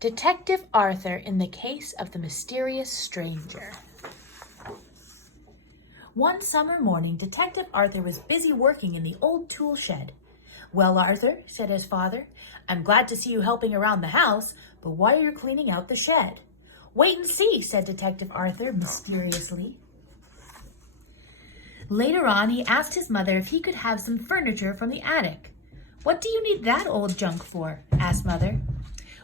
Detective Arthur in the Case of the Mysterious Stranger. One summer morning, Detective Arthur was busy working in the old tool shed. "Well, Arthur," said his father, "I'm glad to see you helping around the house, but why are you cleaning out the shed?" "Wait and see," said Detective Arthur mysteriously. Later on, he asked his mother if he could have some furniture from the attic. "What do you need that old junk for?" asked Mother.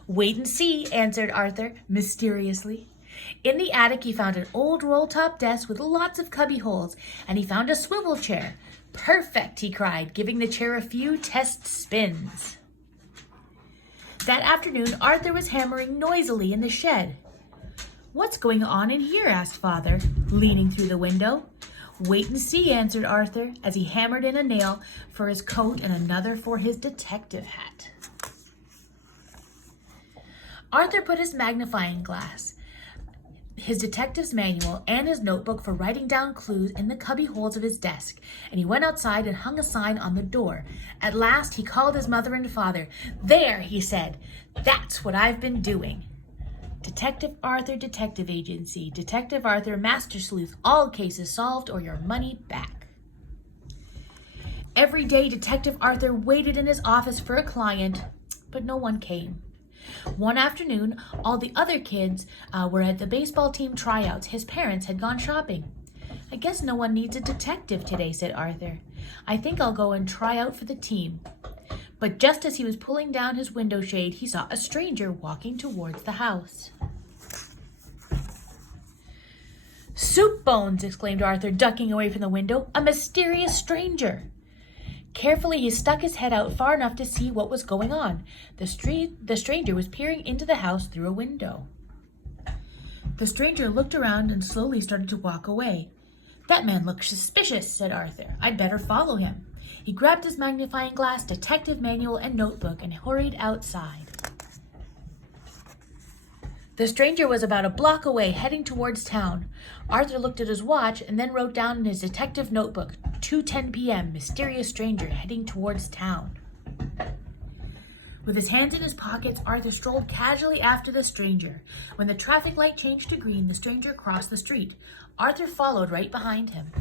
"Wait and see," answered Arthur mysteriously. In the attic, he found an old roll-top desk with lots of cubby holes, and he found a swivel chair. "Perfect," he cried, giving the chair a few test spins. That afternoon, Arthur was hammering noisily in the shed. "What's going on in here?" asked Father, leaning through the window. "Wait and see," answered Arthur, as he hammered in a nail for his coat and another for his detective hat. Arthur put his magnifying glass, his detective's manual, and his notebook for writing down clues in the cubby holes of his desk, and he went outside and hung a sign on the door. At last, he called his mother and father. "There," he said, "that's what I've been doing. Detective Arthur Detective Agency, Detective Arthur Master Sleuth, all cases solved or your money back." Every day, Detective Arthur waited in his office for a client, but no one came. One afternoon, all the other kids were at the baseball team tryouts. His parents had gone shopping. "I guess no one needs a detective today," said Arthur. "I think I'll go and try out for the team." But just as he was pulling down his window shade, he saw a stranger walking towards the house. "Soup bones!" exclaimed Arthur, ducking away from the window. "A mysterious stranger!" Carefully, he stuck his head out far enough to see what was going on. The stranger was peering into the house through a window. The stranger looked around and slowly started to walk away. "That man looks suspicious," said Arthur. "I'd better follow him." He grabbed his magnifying glass, detective manual, and notebook and hurried outside. The stranger was about a block away, heading towards town. Arthur looked at his watch and then wrote down in his detective notebook, 2:10 p.m., mysterious stranger heading towards town. With his hands in his pockets, Arthur strolled casually after the stranger. When the traffic light changed to green, the stranger crossed the street. Arthur followed right behind him.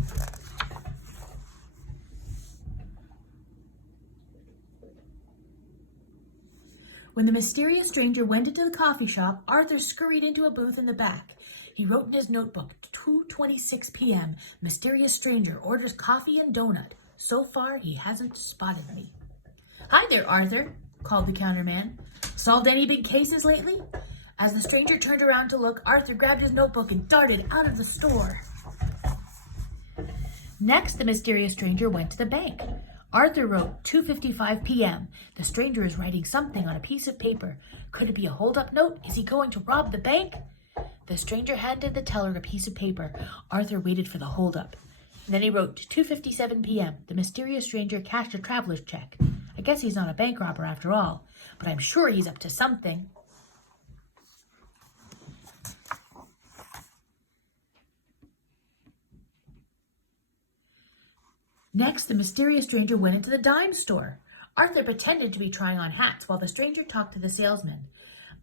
When the mysterious stranger went into the coffee shop, Arthur scurried into a booth in the back. He wrote in his notebook, 2:26 p.m., mysterious stranger orders coffee and donut. So far, he hasn't spotted me. "Hi there, Arthur," called the counterman. "Solved any big cases lately?" As the stranger turned around to look, Arthur grabbed his notebook and darted out of the store. Next, the mysterious stranger went to the bank. Arthur wrote 2:55 p.m. The stranger is writing something on a piece of paper. Could it be a hold-up note? Is he going to rob the bank? The stranger handed the teller a piece of paper. Arthur waited for the hold-up. Then he wrote 2:57 p.m. The mysterious stranger cashed a traveler's check. I guess he's not a bank robber after all, but I'm sure he's up to something. Next, the mysterious stranger went into the dime store. Arthur pretended to be trying on hats while the stranger talked to the salesman.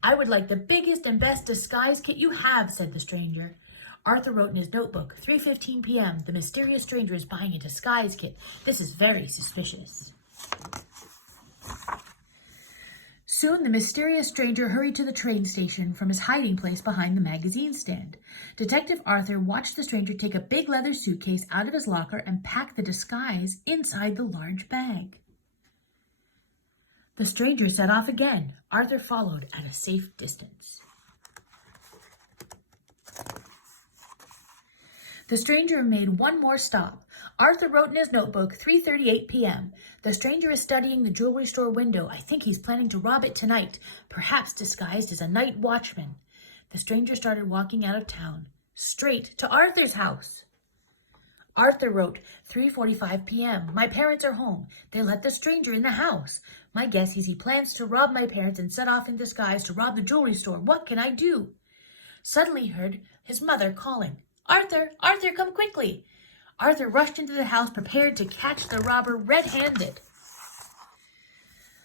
"I would like the biggest and best disguise kit you have," said the stranger. Arthur wrote in his notebook, 3:15 p.m. The mysterious stranger is buying a disguise kit. This is very suspicious. Soon, the mysterious stranger hurried to the train station from his hiding place behind the magazine stand. Detective Arthur watched the stranger take a big leather suitcase out of his locker and pack the disguise inside the large bag. The stranger set off again. Arthur followed at a safe distance. The stranger made one more stop. Arthur wrote in his notebook, 3:38 p.m. The stranger is studying the jewelry store window. I think he's planning to rob it tonight, perhaps disguised as a night watchman. The stranger started walking out of town, straight to Arthur's house. Arthur wrote, 3:45 p.m. My parents are home. They let the stranger in the house. My guess is he plans to rob my parents and set off in disguise to rob the jewelry store. What can I do? Suddenly he heard his mother calling. "Arthur, Arthur, come quickly." Arthur rushed into the house, prepared to catch the robber red-handed.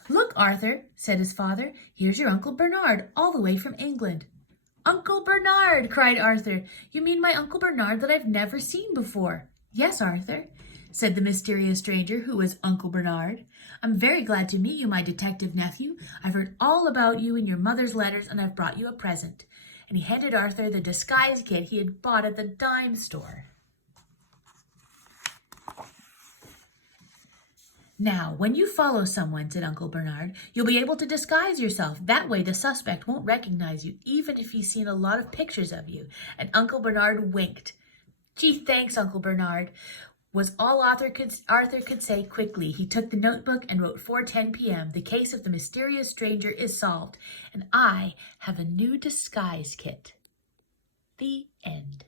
Look, Arthur, said his father, here's your Uncle Bernard, all the way from England. Uncle Bernard, cried Arthur. You mean my Uncle Bernard that I've never seen before? Yes, Arthur, said the mysterious stranger who was Uncle Bernard. I'm very glad to meet you, my detective nephew. I've heard all about you in your mother's letters, and I've brought you a present. And he handed Arthur the disguise kit he had bought at the dime store. Now, when you follow someone, said Uncle Bernard, you'll be able to disguise yourself. That way the suspect won't recognize you, even if he's seen a lot of pictures of you. And Uncle Bernard winked. Gee, thanks, Uncle Bernard, was all Arthur could say quickly. He took the notebook and wrote 4:10 p.m. The case of the mysterious stranger is solved, and I have a new disguise kit. The end.